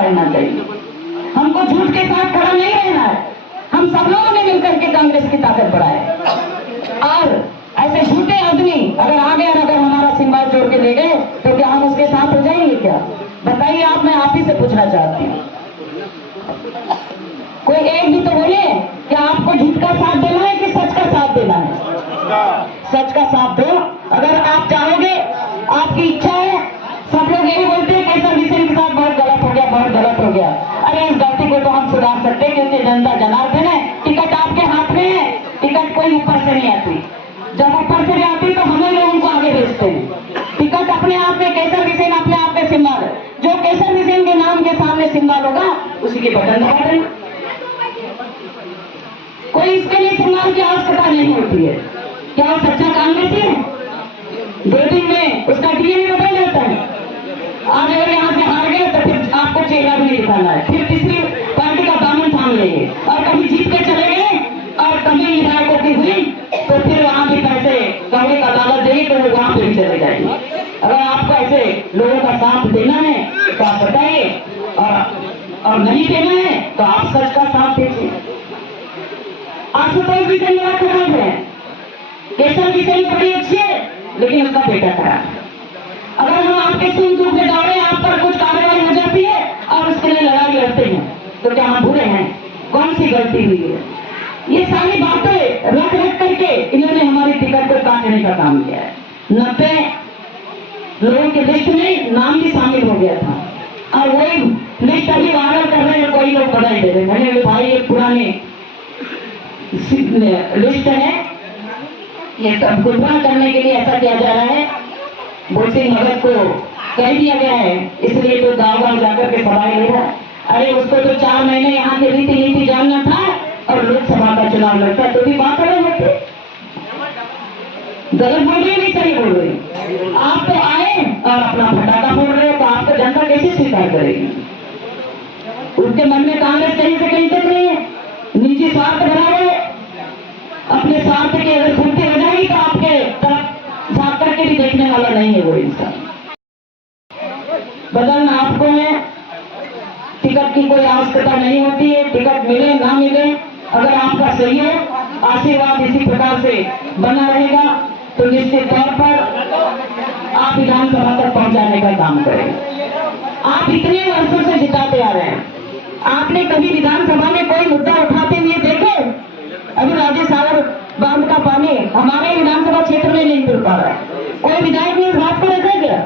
रहना चाहिए। हमको झूठ के साथ खड़ा नहीं रहना है। हम सब लोगों ने मिलकर के कांग्रेस की ताकत बढ़ाए। और ऐसे झूठे आदमी अगर आगे और अगर हमारा सिंबल जोड़ के ले गए तो क्या हम उसके साथ हो जाएंगे क्या? बताइए आप, मैं आप ही से पूछना चाहती हूँ। कोई एक भी तो बोले कि आपको झूठ का साथ देना है कि सच का साथ देना है? सच का साथ दो अगर आप चाहोगे, आपकी इच्छा है। सब लोग यही बोलते हैं कैसा विषय के साथ बहुत गलत हो गया, बहुत गलत हो गया। अरे इस गलती को तो हम सुधार सकते हैं क्योंकि जनता जनार्दन है, टिकट आपके हाथ में है। टिकट कोई ऊपर से नहीं आती, जब ऊपर से भी आती तो हमें लोगों को आगे भेजते हैं। टिकट अपने आप में केसर विसेन अपने आप में सिंबल है। जो केसर विसेन के नाम के सामने सिंबल होगा उसी के बटन दबा देना। कोई इसके लिए सिंबल की आवश्यकता नहीं होती है। क्या सच्चा कांग्रेसी है? 2 दिन में उसका डीएनए बदल जाता है। आज अगर यहाँ से हार गए तो फिर आपको चेहरा भी नहीं दिखाना है, फिर तीसरी पार्टी का दामन थाम लेंगे। और कभी जीत के चले गए और कभी विधायकों की हुई तो फिर वहां भी पैसे कभी का लालच देगी तो वो वहां पे भी चले जाएंगे। अगर आपको ऐसे लोगों का साथ देना है तो आप बताइए, और नहीं देना है तो आप सच का साथ दीजिए। आशुतोष विषय बड़ा खराब है, केसर विषय बड़ी अच्छी है, लेकिन उसका बेटा खराब है। अगर हम आपके सुन सुन के दौड़े, आप पर कुछ कार्रवाई हो जाती है और उसके लिए लड़ाई लड़ते हैं तो क्या हम बुरे हैं? कौन सी गलती हुई है? ये सारी बातें रख रख करके इन्होंने हमारी टिकट को काटने का काम किया है। 90 लोगों की लिस्ट में नाम भी शामिल हो गया था और वही लिस्ट अभी वायरल कर रहे हैं, कोई लोग बधाई दे रहे हैं। मैंने भाई ये पुरानी लिस्ट है, ये गुमराह करने के लिए ऐसा किया जा रहा है। बोलसिंह भगत को कह दिया गया है, इसलिए तो गाँव गाँव जाकर के सवाल ले रहा है। अरे उसको तो 4 महीने यहाँ की रीति नीति जानना था और लोकसभा का चुनाव लड़ता तो भी बात अलग होती। गलत बोल रही नहीं, सही बोल रही। आप तो आए और अपना फटाखा फोड़ रहे हो तो आपको जनता कैसे स्वीकार करेगी? उनके मन में कांग्रेस कहीं से कहीं तक नहीं है, निजी स्वार्थ भरा है। अपने स्वार्थ की अगर पूर्ति हो जाएगी तो आपके तरफ झाँक करके भी देखने वाला नहीं है वो इंसान। बदलना आपको है, टिकट की कोई आवश्यकता नहीं होती है। टिकट मिले ना मिले, अगर आपका सहयोग आशीर्वाद इसी प्रकार से बना रहेगा तो निश्चित तौर पर आप विधानसभा तक पहुंचाने का काम करेंगे। आप इतने वर्षों से जिताते आ रहे हैं, आपने कभी विधानसभा में कोई मुद्दा उठाते हुए देखे? अभी राजे सागर बांध का पानी हमारे विधानसभा क्षेत्र में नहीं मिल पा रहा है। कोई विधायक ने इस बात को रखा क्या?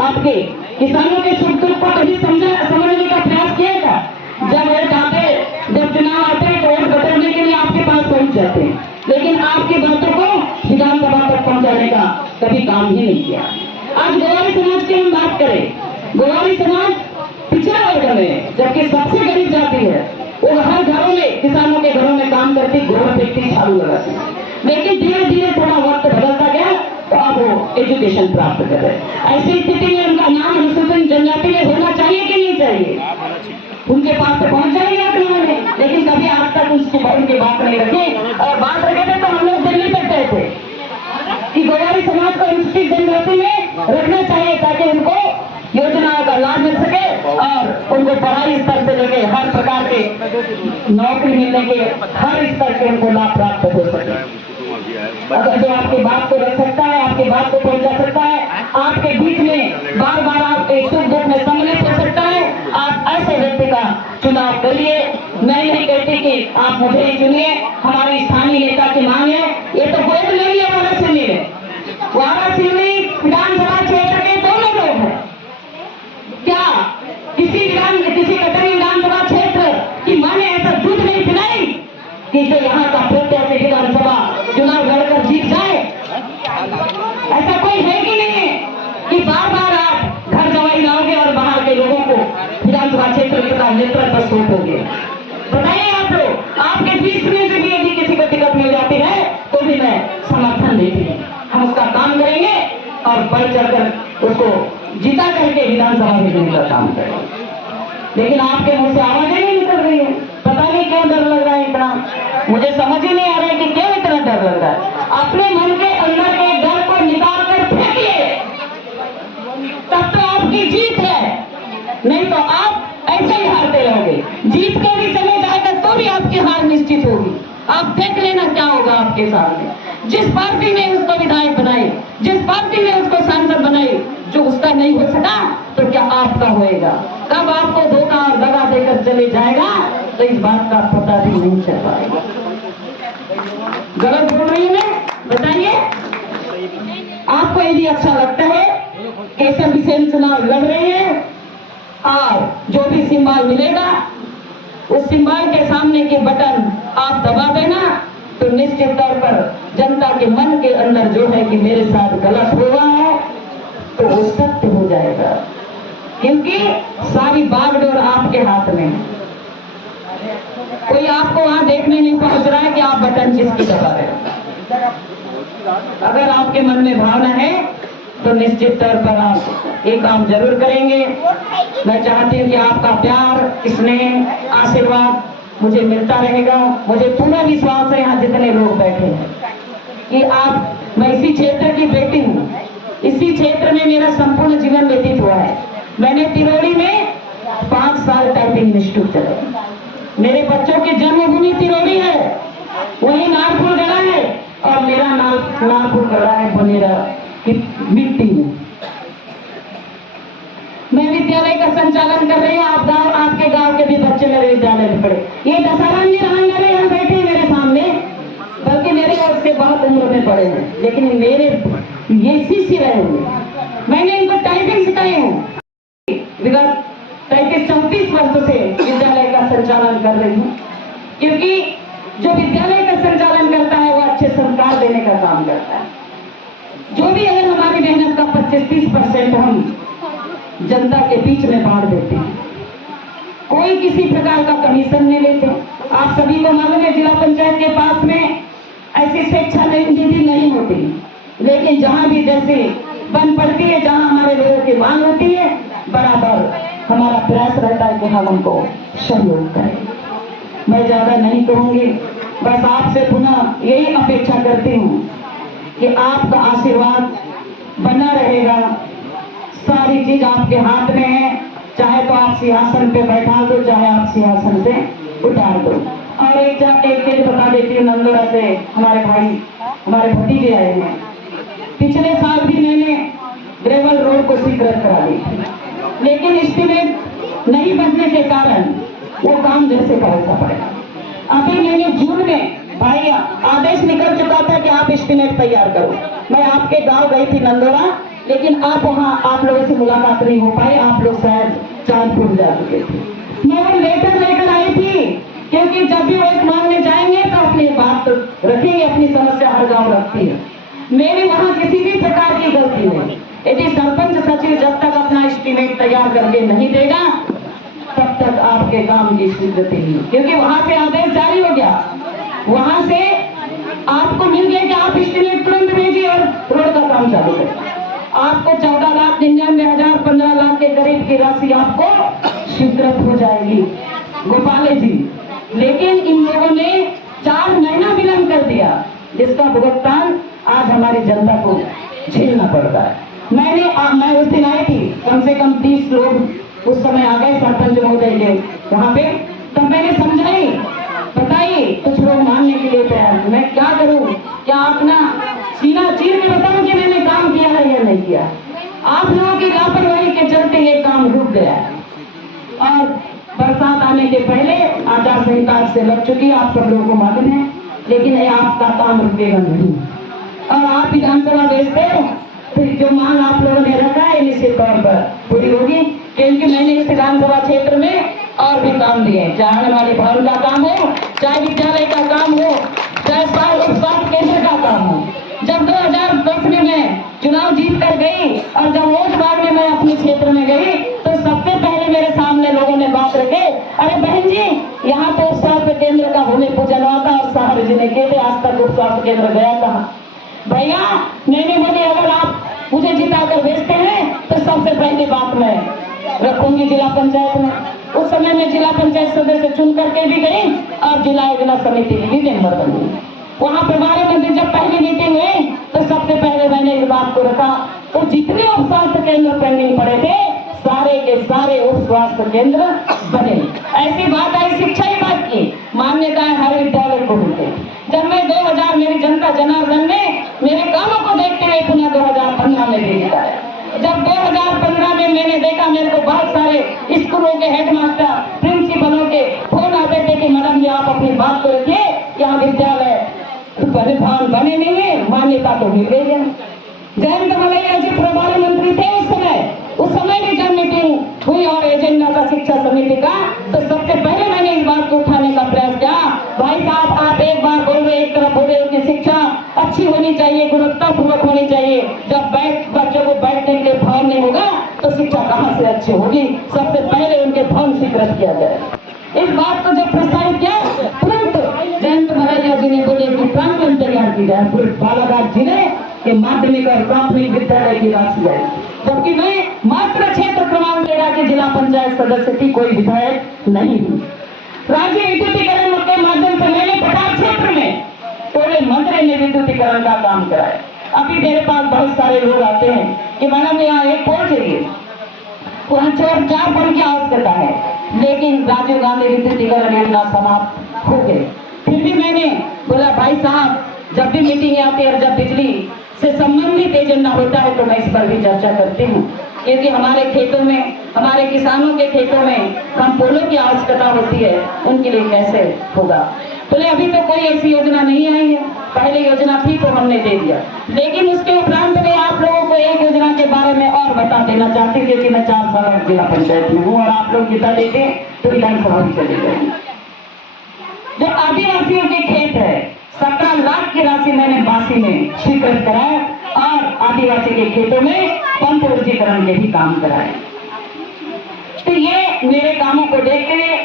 आपके किसानों के सुख दुख को कभी समझने का प्रयास किया था? जब वोट आते, जब चुनाव आते हैं तो वोट बदलने के लिए आपके पास पहुंच जाते हैं, लेकिन आपकी बातों को विधानसभा तक पहुंचाने का कभी काम ही नहीं किया। आज गोवारी समाज की हम बात करें, गोवारी समाज पिछड़ा वर्ग में, जबकि सबसे गरीब जाति है, वो हर घरों में, किसानों के घरों में काम करती, गोबर फेंकती, झाड़ू लगाती। लेकिन धीरे धीरे थोड़ा वक्त बदलता गया तो अब वो एजुकेशन प्राप्त कर रहे। ऐसी स्थिति में उनका नाम अनुसूचित जनजाति में होना चाहिए कि नहीं चाहिए? उनके पास तो पहुंच जाएंगे आप लोगों ने, लेकिन कभी आज तक उनके बात नहीं रखी। और बात रखे थे तो हम लोग दिल्ली तक गए थे कि गोवारी समाज को अनुसूचित जनजाति में रखना चाहिए ताकि उनको योजनाओं का लाभ मिल सके और उनको पढ़ाई स्तर से लेके हर प्रकार के नौकरी मिलने के हर स्तर के उनको लाभ प्राप्त हो सके। अगर जो आपकी बात को रख सकता है, आपकी बात को पहुंचा सकता है, आपके बीच में बार बार आपके सुख दुख में सम्मिलित हो सकता है, आप ऐसे व्यक्ति का चुनाव करिए। मैं नहीं कहती कि आप मुझे ही चुनिए, हमारे स्थानीय नेता की मांग है। ये तो वोट नहीं है वाराणसी में, वाराणसी में विधानसभा क्षेत्र के दोनों लोग हैं। क्या किसी कटरी विधानसभा क्षेत्र की मां ने ऐसा दूध नहीं पिलाई कि जो यहाँ का प्रत्याशी विधानसभा चुनाव लड़कर जीत जाए? ऐसा कोई है कि नहीं है कि बार बार आप घर जवाई लाओगे और बाहर के लोगों को विधानसभा क्षेत्र का नेतृत्व सौंपोगे? बताइए आप लोग, आपके बीच में से भी यदि किसी को टिकट मिल जाती है तो भी मैं समर्थन देती हूँ। हम उसका काम करेंगे और बढ़ चढ़कर उसको जीता करके विधानसभा में देने का काम करेंगे। लेकिन आपके मुंह से आवाजें नहीं निकल रही है, पता नहीं क्यों डर लग रहा है इतना। मुझे समझ ही नहीं आ रहा है कि क्यों इतना डर लग रहा है। अपने मन के अंदर के डर को निकाल कर फेंकिए, तब तो आपकी जीत है। नहीं तो आप ऐसे ही हारते रहोगे। जीत के भी चले जाएगा तो भी आपकी हार निश्चित होगी। आप देख लेना क्या होगा आपके सामने। जिस पार्टी ने उसको विधायक बनाए, जिस पार्टी ने उसको सांसद बनाए, जो उसका नहीं हो सका तो क्या आपका होएगा? कब आपको धोखा और दगा देकर चले जाएगा तो इस बात का पता भी नहीं चल पाएगा। गलत बोल रही हूं मैं? बताइए। आपको यदि अच्छा लगता है केसर विशेष चुनाव लड़ रहे हैं और जो भी सिंबल मिलेगा उस सिंबल के सामने के बटन आप दबा देना तो निश्चित तौर पर जनता के मन के अंदर जो है कि मेरे साथ गलत हुआ है तो वो सत्य हो जाएगा, क्योंकि सारी बागडोर आपके हाथ में है। कोई आपको वहां देखने नहीं पहुंच रहा है कि आप बटन किसकी दबा रहे हो। अगर आपके मन में भावना है तो निश्चित तौर पर आप एक काम जरूर करेंगे। मैं चाहती हूँ कि आपका प्यार, स्नेह, आशीर्वाद मुझे मिलता रहेगा। मुझे पूरा विश्वास है यहाँ जितने लोग बैठे हैं कि आप, मैं इसी क्षेत्र की बेटी हूँ, इसी क्षेत्र में मेरा संपूर्ण जीवन व्यतीत हुआ है। मैंने तिरोड़ी में 5 साल टाइपिंग इंस्टीट्यूट चलाया। मेरे बच्चों की जन्मभूमि तिरोड़ी है, वही नागपुर गढ़ा है और मेरा नागपुर गढ़ा है बनेरा की मिट्टी में। मैं विद्यालय का संचालन कर रही हूँ। आपके गांव के भी बच्चे मेरे विद्यालय में पढ़े। ये दशहरा जी रहा यहाँ बैठे मेरे सामने, बल्कि मेरे और से बहुत उम्र में पढ़े हैं, लेकिन मेरे ये शिष्य रहे हुए। मैंने इनको टाइपिंग सिखाई हूँ। विगत 33-34 वर्षों से विद्यालय का संचालन कर रही हूँ, क्योंकि जो विद्यालय का संचालन करता है वो अच्छे संस्कार देने का काम करता है। जो भी अगर हमारी मेहनत का 25-30% हम जनता के बीच में बांट देते हैं, कोई किसी प्रकार का कमीशन नहीं लेते। आप सभी को मालूम है जिला पंचायत के पास में ऐसी शिक्षा निधि नहीं होती, लेकिन जहाँ भी जैसे बन पड़ती है, जहाँ हमारे लोगों की मांग होती है, बराबर हमारा प्रयास रहता है कि हम उनको सहयोग करें। मैं ज्यादा नहीं कहूंगी, बस आपसे पुनः यही अपेक्षा करती हूँ कि आपका आशीर्वाद बना रहेगा। सारी चीज आपके हाथ में है, चाहे तो आप सिंहासन पे बैठा दो, चाहे आप सिंहासन से उतार दो। और एक चीज बता देती हूँ, नंदोरा से हमारे भाई, हमारे भतीजे आए हैं। पिछले साल भी मैंने ग्रेवल रोड को स्वीकृत करा दी, लेकिन एस्टीमेट नहीं बनने के कारण वो काम जैसे का वैसा पड़ेगा। अभी मैंने जून में भाई आदेश निकल चुका था कि आप एस्टीमेट तैयार करो। मैं आपके गांव गई थी नंदोरा, लेकिन आप वहां आप लोगों से मुलाकात नहीं हो पाई, आप लोग शायद चांदपुर जा चुके थे। मैं वो लेटर लेकर आई थी, क्योंकि जब भी वो एक मांगने जाएंगे तो अपनी बात रखेंगे, अपनी समस्या हर गाँव रखती है। मेरी वहां किसी भी प्रकार की गलती नहीं। यदि सरपंच सचिव जब तक अपना एस्टीमेट तैयार करके नहीं देगा तब तक आपके काम की स्वीकृति नहीं, क्योंकि वहां से आदेश जारी हो गया, वहां से आपको मिल गया कि आप एस्टीमेट तुरंत भेजिए और रोड का काम चालू करें। आपको 14,99,000 15 लाख के करीब की राशि आपको स्वीकृत हो जाएगी गोपाले जी। लेकिन इन लोगों ने 4 महीना विलंब कर दिया, जिसका भुगतान आज हमारी जनता को झेलना पड़ता है। मैं उस दिन आई थी, कम से कम 30 लोग उस समय आ गए सरपंच महोदय के वहां पे। तब मैंने समझाई, बताइए, कुछ लोग मानने के लिए तैयार। मैं क्या करूं? क्या अपना सीना चीर के बताऊं कि मैंने काम किया है या नहीं किया? आप लोगों की लापरवाही के चलते ये काम रुक गया है। और बरसात आने के पहले आचार संहिता से लग चुकी है, आप सब लोगों को मालूम है, लेकिन ये आपका काम रुकेगा नहीं। और आप विधानसभा भेजते हो तो जो मांग आप लोगों ने रखा है निश्चित तौर पर पूरी होगी, क्योंकि मैंने इस विधानसभा क्षेत्र में और भी काम दिए, चाहे आंगनबाड़ी भवन का काम हो, चाहे विद्यालय का काम हो, चाहे स्वास्थ्य केंद्र का काम हो। जब 2010 में मैं चुनाव जीत कर गई और जब वोट मांगने मैं अपने क्षेत्र में गई तो सबसे पहले मेरे सामने लोगों ने बात रखे, अरे बहन जी, यहाँ तो स्वास्थ्य केंद्र का भूमि पूजन हुआ था और साहब जी ने कहते आज तक उप स्वास्थ्य केंद्र गया था। भैया मैंने बोले अगर आप मुझे जिताकर भेजते हैं तो सबसे पहली बात मैं रखूंगी जिला पंचायत में। उस समय मैं जिला पंचायत सदस्य चुन करके भी गई और जिला योजना समिति की भी मेंबर बनी। वहाँ प्रभारी मंत्री जब पहली मीटिंग हुई तो सबसे पहले मैंने इस बात को रखा, तो जितने उप स्वास्थ्य केंद्र पेंडिंग पड़े थे सारे के सारे उप स्वास्थ्य केंद्र बने। ऐसी बात आई शिक्षा विभाग की, मान्यताएं हर विद्यालय को मिलते। जब मैं 2000 मेरी जनता जनार्दन ने मेरे कामों को देखते हुए पुनः 2015 में भी जिताया। जब 2015 में मैंने देखा, मेरे को बहुत सारे स्कूलों के हेडमास्टर, प्रिंसिपलों के फोन आते थे कि मैडम जी आप अपनी बात को रखिए, यहाँ विद्यालय परिधान बने नहीं है, मान्यता तो मिल गई है। जयंत मलैया जी प्रभारी मंत्री थे उस समय भी जब मीटिंग हुई और एजेंडा था शिक्षा समिति का, तो सबसे पहले मैंने इस बात को उठाने का प्रयास किया। भाई साहब आप एक बार बोल रहे, एक तरफ बोल रहे कि शिक्षा अच्छी होनी चाहिए, गुणवत्तापूर्वक होनी चाहिए। जब बच्चों को बैठने के लिए भवन नहीं होगा तो शिक्षा कहाँ से अच्छी होगी? सबसे पहले उनके भवन स्वीकृत किया जाए। इस बात को जब प्रस्तावित किया, तुरंत जयंत मलैया जी ने बोले कि प्रांगण तैयार की जाए पूरे बालाघाट जिले के माध्यमिक और प्राथमिक विद्यालय की राशि है। जबकि मैं मात्र क्षेत्र क्रमांक 13 की जिला पंचायत सदस्य थी, कोई विधायक नहीं हुई। राज्य विद्युतीकरण के माध्यम से मैंने 50 क्षेत्र में पूरे मंत्री ने विद्युतीकरण का काम कराया। अभी मेरे पास बहुत सारे लोग आते हैं कि मैडम यहाँ एक पोल चाहिए, वहाँ 4 पोल की आवश्यकता है, लेकिन राजीव गांधी विद्युतीकरण योजना समाप्त हो गई। फिर भी मैंने बोला भाई साहब जब भी मीटिंग आती है और जब बिजली से संबंधित एजेंडा होता है तो मैं इस पर भी चर्चा करती हूँ, क्योंकि हमारे खेतों में, हमारे किसानों के खेतों में हम पोलों की आवश्यकता होती है, उनके लिए कैसे होगा। बोले अभी तो कोई ऐसी योजना नहीं आई है, पहले योजना थी तो हमने दे दिया। लेकिन उसके उपरांत में आप लोगों को एक योजना के बारे में और बता देना चाहती हूँ, क्योंकि मैं 4 साल जिला पंचायत में हूँ और आप लोग जिता देते तो विधानसभा भी चले जाएंगे। जो आदिवासियों के खेत है, 17 लाख की राशि मैंने बासी में स्वीकृत कराया और आदिवासी के खेतों में पंप ऊर्जीकरण के भी काम कराए। तो ये मेरे कामों को देखते हुए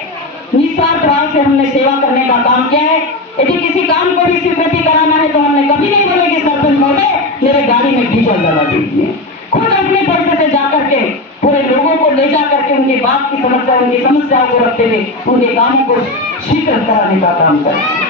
निस्वार्थ भाव से हमने सेवा करने का काम किया है। यदि किसी काम को भी स्वीकृति कराना है तो हमने कभी नहीं बोले कि सरपंच महोदय मेरे गाड़ी में डीजल डला दीजिए। खुद अपने पैसे से जाकर के पूरे लोगों को ले जाकर के उनकी बात की समस्या, उनकी समस्याओं को रखते हुए उनके कामों को स्वीकृत कराने का काम करें।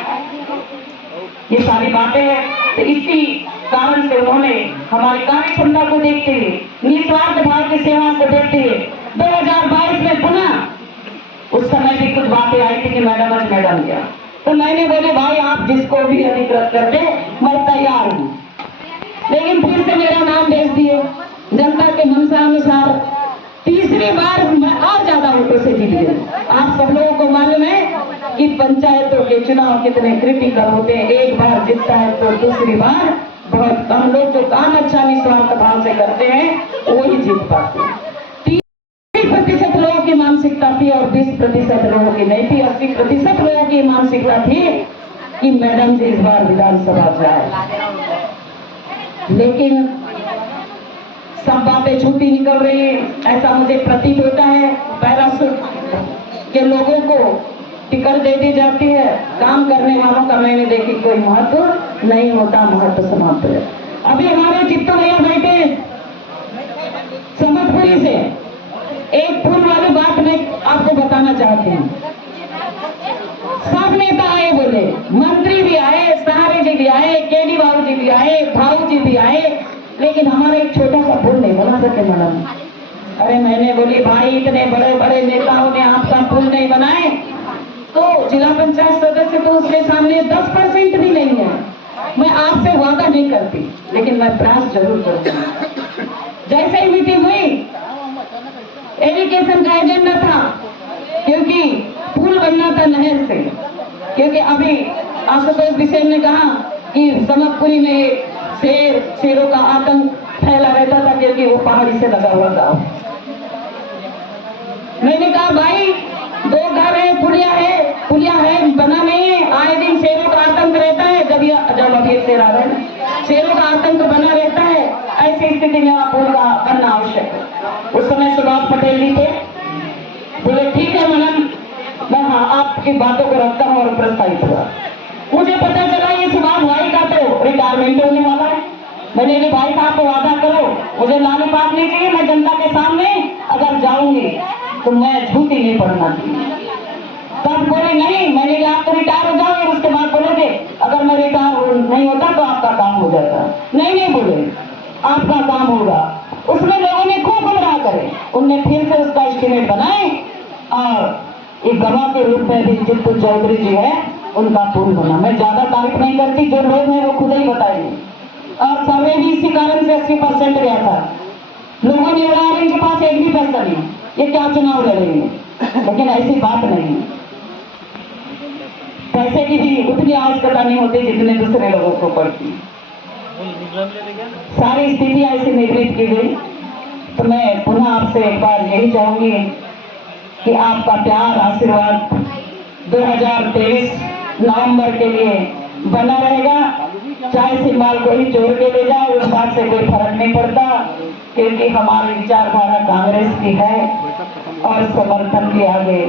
ये सारी बातें हैं, तो इसी कारण से उन्होंने हमारी कार्य क्षमता को देखते हुए, निस्वार्थ भाव की सेवा को देखते हुए 2022 में पुनः उस समय भी कुछ बातें आई थी कि मैडम क्या, तो मैंने बोले भाई आप जिसको भी अधिकृत कर दे मैं तैयार हूँ। लेकिन फिर से मेरा नाम भेज दिए जनता के मनसा अनुसार, तीसरी बार मैं और ज्यादा वोटों से जीत गई। आप सब लोगों को मालूम है कि पंचायतों के चुनाव कितने क्रिटिकल होते हैं, एक बार जीतता है तो दूसरी बार बहुत हम लोग जो काम अच्छा निस्वार्थ भाव से करते हैं वही जीत पाते हैं। 30% लोगों की मानसिकता थी और 20% लोगों की नहीं थी। 80% लोगों की मानसिकता थी कि मैडम जी इस बार विधानसभा जाए, लेकिन सब बातें झूठी निकल रही है, ऐसा मुझे प्रतीत होता है। पैराशूट के लोगों को टिकट दे दी जाती है, काम करने वालों का मैंने देखी कोई महत्व नहीं होता, महत्व समाप्त है। अभी हमारे चित्तो भैया बैठे समतपुरी से, एक फूल वाली बात मैं आपको बताना चाहती हूँ। सब नेता आए, बोले मंत्री भी आए, सहारे जी भी आए, केडी बाबू जी भी आए, भाऊ जी भी आए, लेकिन हमारा एक छोटा सा पुल नहीं बना सके मैडम। अरे मैंने बोली भाई इतने बड़े बड़े नेताओं ने आपका पुल नहीं बनाए तो जिला पंचायत सदस्य तो उसके सामने 10% भी नहीं है। मैं आपसे वादा नहीं करती, लेकिन मैं प्रयास जरूर करूंगी। जैसे ही मीटिंग हुई, एजुकेशन का एजेंडा था, क्योंकि पुल बनना था नहर से, क्योंकि अभी आशुतोष बिसेन ने कहा कि समतपुरी में शेरों का आतंक फैला रहता था, क्योंकि वो पहाड़ी से लगा हुआ गाँव। मैंने कहा भाई 2 घर है, पुलिया है, बना नहीं है, आए दिन शेरों का आतंक रहता है। जब अभी शेर आ रहे हैं, शेरों का आतंक बना रहता है, ऐसी स्थिति में पुल का बनना आवश्यक है। उस समय सुभाष पटेल जी थे, बोले ठीक है मैडम, मैं आपकी बातों को रखता हूँ और प्रस्तावित हुआ। मुझे पता चला ये सुभाष भाई का तो रिटायरमेंट होने वाला है। मैंने कहा भाई साहब को वादा करो, मुझे लालीपाप नहीं चाहिए, मैं जनता के सामने अगर जाऊंगी तो मैं झूठी नहीं पड़ना चाहिए। तब बोले नहीं, मैंने कहा आप तो रिटायर हो जाओ, और उसके बाद बोलोगे अगर मैं रिटायर नहीं होता तो आपका काम हो जाता। नहीं बोले आपका काम होगा, उसमें लोगों ने खूब गुमराह करे, उनने फिर से उसका एस्टीमेट बनाए और एक गवाह के रूप में भी जित्तू चौधरी जी है उनका पुल बना। मैं ज्यादा तारीफ नहीं करती, जो लोग हैं वो खुद ही बताएंगे। और सर्वे भी इसी कारण से 80% गया था। लोगों ने बोला इनके पास एक भी पैसा नहीं, ये क्या चुनाव लड़ेंगे, लेकिन ऐसी बात नहीं है। पैसे की भी उतनी आवश्यकता नहीं होती जितने दूसरे लोगों को पड़ती। सारी स्थितियां ऐसी निर्मित की गई। तो मैं पुनः आपसे एक बार यही चाहूंगी कि आपका प्यार आशीर्वाद 2023 नवंबर के लिए बना रहेगा। चाहे सिंबाल को ही जोड़ के ले जाओ, उस बात से कोई फर्क नहीं पड़ता, क्योंकि हमारी विचारधारा कांग्रेस की है और समर्थन के आगे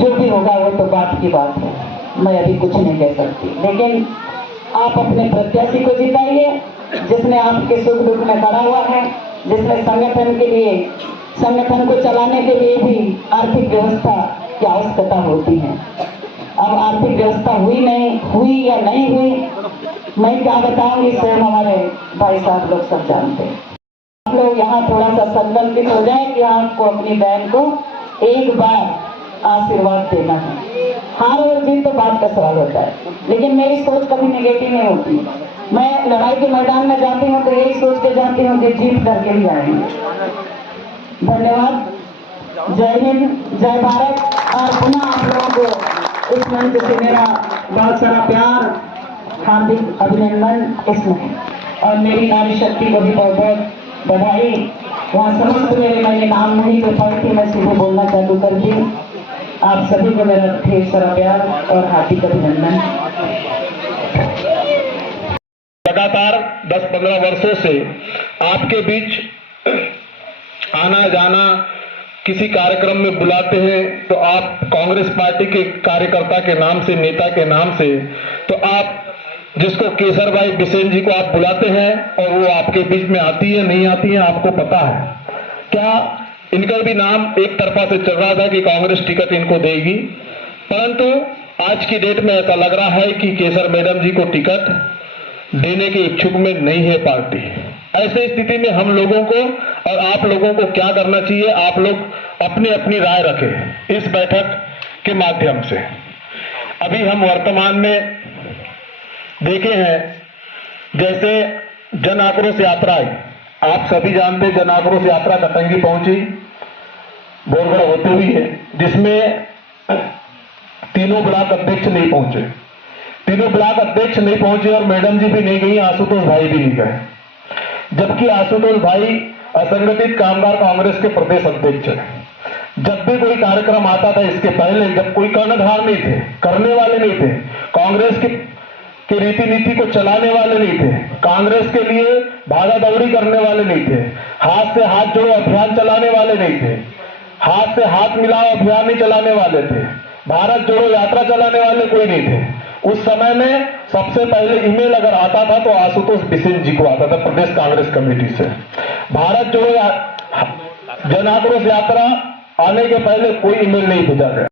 जो भी होगा वो तो बात की बात है। मैं अभी कुछ नहीं कह सकती, लेकिन आप अपने प्रत्याशी को जिताइए जिसने आपके सुख दुख में खड़ा हुआ है, जिसने संगठन के लिए, संगठन को चलाने के लिए भी आर्थिक व्यवस्था की आवश्यकता होती है। अब आर्थिक व्यवस्था हुई या नहीं हुई, मैं क्या बताऊंगी, स्वयं हमारे भाई साहब लोग सब जानते हैं। आप लोग यहाँ थोड़ा सा संकल्पित हो जाए कि आपको अपनी बहन को एक बार आशीर्वाद देना है। हार और जीत तो बात का सवाल होता है, लेकिन मेरी सोच कभी नेगेटिव नहीं होती। मैं लड़ाई के मैदान में जाती हूँ तो यही सोच के जाती हूँ कि जीत करके ही आएंगे। धन्यवाद, जय हिंद, जय भारत। और पुनः आप लोगों को इस मंच से मेरा बहुत सारा प्यार, हार्दिक अभिनंदन इसमें, और मेरी नारी शक्ति को भी बहुत बहुत बधाई। वहाँ समस्त मेरे मैंने नाम नहीं ले पाई थी, मैं सीधे बोलना चालू कर दी। आप सभी को मेरा ढेर सारा प्यार और हार्दिक अभिनंदन। लगातार 10-15 वर्षों से आपके बीच आना जाना, किसी कार्यक्रम में बुलाते हैं तो आप कांग्रेस पार्टी के कार्यकर्ता के नाम से, नेता के नाम से, तो आप जिसको केसर भाई बिसेन जी को आप बुलाते हैं और वो आपके बीच में आती है नहीं आती है आपको पता है क्या? इनका भी नाम एक तरफा से चल रहा था कि कांग्रेस टिकट इनको देगी, परंतु आज की डेट में ऐसा लग रहा है कि केसर मैडम जी को टिकट देने के इच्छुक में नहीं है पार्टी। ऐसे स्थिति में हम लोगों को और आप लोगों को क्या करना चाहिए? आप लोग अपनी अपनी राय रखें इस बैठक के माध्यम से। अभी हम वर्तमान में देखे हैं, जैसे जन आक्रोश यात्रा, आप सभी जानते, जन आक्रोश यात्रा कटंगी पहुंची, बोरगढ़ होते हुई है, जिसमें तीनों ब्लॉक अध्यक्ष नहीं पहुंचे, तीनों ब्लॉक अध्यक्ष नहीं पहुंचे और मैडम जी भी नहीं गई, आशुतोष भाई भी नहीं गए, जबकि आशुतोष भाई असंगठित कामगार कांग्रेस के प्रदेश अध्यक्ष हैं। जब भी कोई कार्यक्रम आता था, इसके पहले जब कोई कर्णधार नहीं थे, करने वाले नहीं थे, कांग्रेस के रीति नीति को चलाने वाले नहीं थे, कांग्रेस के लिए भागा दौड़ी करने वाले नहीं थे, हाथ से हाथ जोड़ो अभियान चलाने वाले नहीं थे, हाथ से हाथ मिलाओ अभियान नहीं चलाने वाले थे, भारत जोड़ो यात्रा चलाने वाले कोई नहीं थे। उस समय में सबसे पहले ईमेल अगर आता था तो आशुतोष बिसेन जी को आता था प्रदेश कांग्रेस कमेटी से। भारत जोड़ो जन आक्रोश यात्रा आने के पहले कोई ईमेल नहीं भेजा गया।